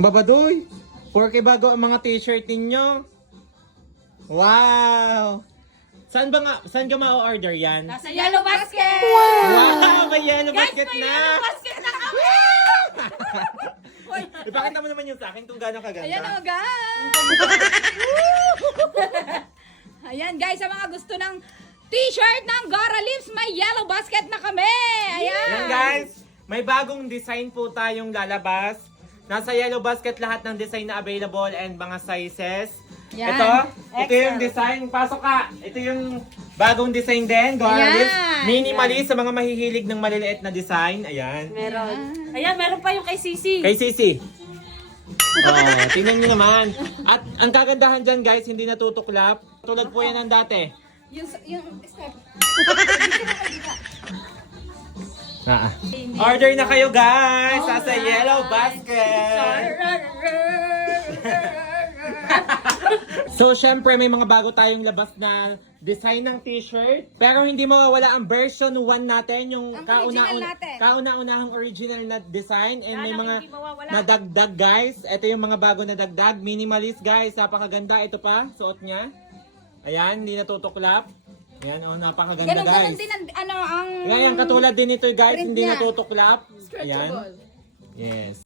Babadoy, 4K bago ang mga t-shirt ninyo. Wow! Saan ka ma-order yan? Nasa Yellow Basket! Wow! May yellow Guys, basket may na! Yellow Basket na kami! Ipakita mo naman yung sa akin kung gaano kaganda. Ayan o, guys! Ayan, guys, sa mga gusto ng t-shirt ng Gora Lips, may Yellow Basket na kami! Ayan! Yan guys, may bagong design po tayong lalabas. Nasa Yellow Basket lahat ng design na available and mga sizes. Yan. Ito yung design. Pasok ka. Ito yung bagong design din. Gora Ayan. Lips. Minimalist sa mga mahihilig ng maliliit na design. Ayan. Meron. Ayan, meron pa yung kay Sisi. Kay Sisi. Oh, tingnan nyo naman. At ang kagandahan dyan guys, hindi natutuklap. Tulad po yan ng dati. Yung step. Order na kayo guys! Sa Yellow Basket! So, syempre, may mga bago tayong labas na design ng t-shirt. Pero hindi mawawala ang version 1 natin, yung Ang original natin. kauna-unahang original na design. And may Sana mga hindi mawawala. nadagdag, guys. Ito yung mga bago na dagdag. Minimalist, guys. Napakaganda. Ito pa, suot niya. Ayan, hindi natutuklap. Ayan, oh, napakaganda, Ganun guys. din ang Ayan, katulad din ito, guys. Print Hindi niya. natutuklap. Ayan. stretchable. Yes.